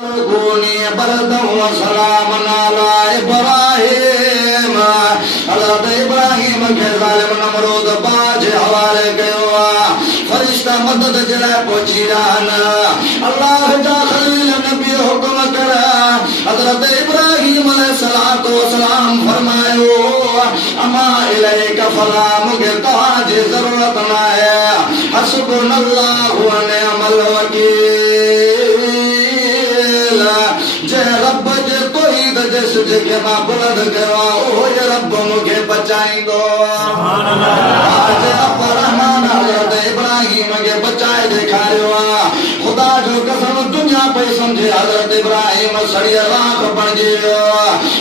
कूनी बरदम व सलामन अला इब्राहीम। हज़रत इब्राहीम खे ज़ालिम नमरूद बाज हवाले कयो आहे। फरिश्ता मदद जे लाइ पहुची रहिया आहिनि। अल्लाह जा ख़लील नबी हुकुम कर हज़रत इब्राहीम अलैहिस्सलातु वस्सलाम फरमायो अमा इलैका फला मूंखे तव्हांजी ज़रूरत न आहे। हस्बुनल्लाहु व निअमल वकील। जे रब जे तौहीद जे सिज खे मां बुलंद कयो आहे उहो ई रब मूंखे बचाईंदो। जे रब रहमान हज़रत इब्राहीम खे बचाए ॾेखारियो आहे। ख़ुदा जो कसम दुनिया पई सम्झे हज़रत इब्राहीम सड़ियल राख बणिजी वियो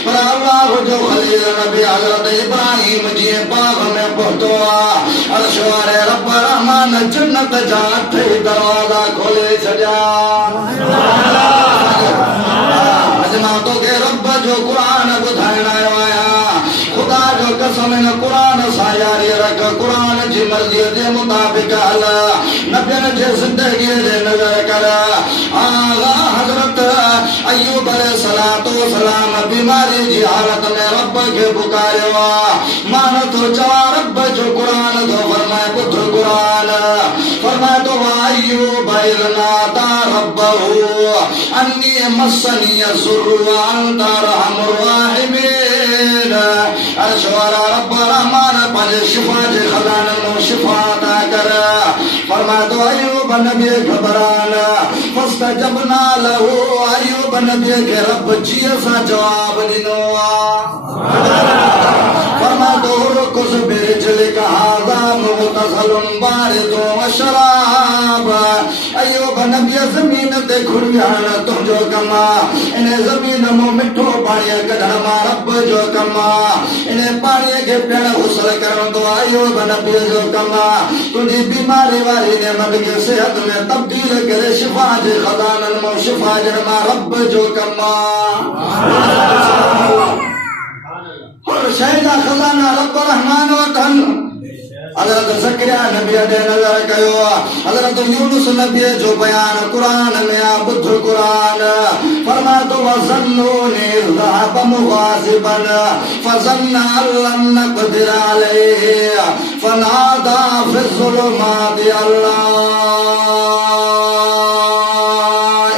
पर अल्लाह जो ख़लील नबी हज़रत इब्राहीम जीअं बाग़ में पहुतो आहे अर्श वारे रब रहमान जन्नत जा 8 दरवाज़ा खोले छॾिया। अॼु मां तोखे रब जो क़ुरान ॿुधाइण आयो आहियां। ख़ुदा जो कसम हिन क़ुरान सां यारी रख। क़ुरान जी मर्ज़ीअ जे मुताबिक़ हल। नबियनि जे ज़िंदगीअ जे नज़र कर। आगा हज़रत अय्यूब अलैहिस्सलातु वस्सलाम बीमारी जी हालत में रब खे पुकारियो आहे। मां नथो चवां रब जो क़ुरान थो फरमाए ॿुध क़ुरान फरमाए थो अय्यूब इज़ नादा रब्बहू अन्नी मस्सनी ज़ुर्रु व अंत अरहमुर राहिमीन। अर्श वारा रब रहमान पंहिंजे शिफ़ा जे ख़ज़ाननि मां शिफ़ा अता कर। फरमाए थो अय्यूब नबी घबरान फस्तजबना लहू। अय्यूब नबी खे रब जीअ सां जवाब ॾिनो आहे। फरमाए थो रुकुस बिरिजलिक हाज़ा मुग़तसलुन बारिदुन व शराब। अय्यूब नबी ज़मीन ते घुड़ियाण तुंहिंजो कमु आहे। इन ज़मीन मां मिठो पाणी कढण मां रब जो कमु आहे। इन पाणीअ खे पियण गुसल करण तो अय्यूब नबी जो कमु आहे। तुंहिंजी बीमारी वारी नेमत खे सिहत में तब्दील करे शिफ़ा जे ख़ज़ाननि मां शिफ़ा ॾियण मां रब जो कमु आहे। हर शइ जा ख़ज़ाना रब रहमान वटि आहिनि। हज़रत ज़करिया नबी ॾे नज़र कयो आहे। हज़रत यूनुस नबी जो बयान क़ुरान में आहे ॿुध क़ुरान फरमाए थो वज़न्नूनी ज़हब मुग़ाज़िबन फ़ज़न्न अल्लन नक़दिर अलैहि फ़नादा फ़िज़्ज़ुलुमाति अल्ला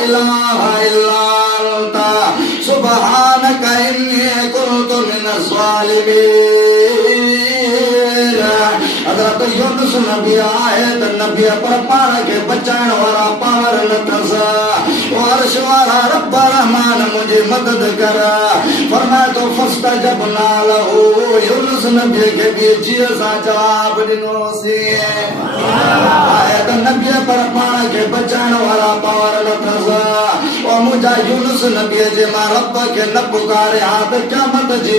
इलाहा इल्ला अंत सुब्हानक इन्नी कुन्तु मिनज़ ज़ालिमीन। हज़रत यूनुस नबी आहे त नबी पर पाण खे बचाइण वारा पावर न अथसि। ओ अर्श वारा रब रहमान मुंहिंजी मदद कर। फरमाए थो फस्तजबना लहू। यूनुस नबी खे बि जीअ सां जवाब ॾिनोसीं। आहे त नबी पर पाण खे बचाइण वारा पावर न अथसि। ओ मुंहिंजा यूनुस नबी जे मां रब खे न पुकारिया त क़यामत जी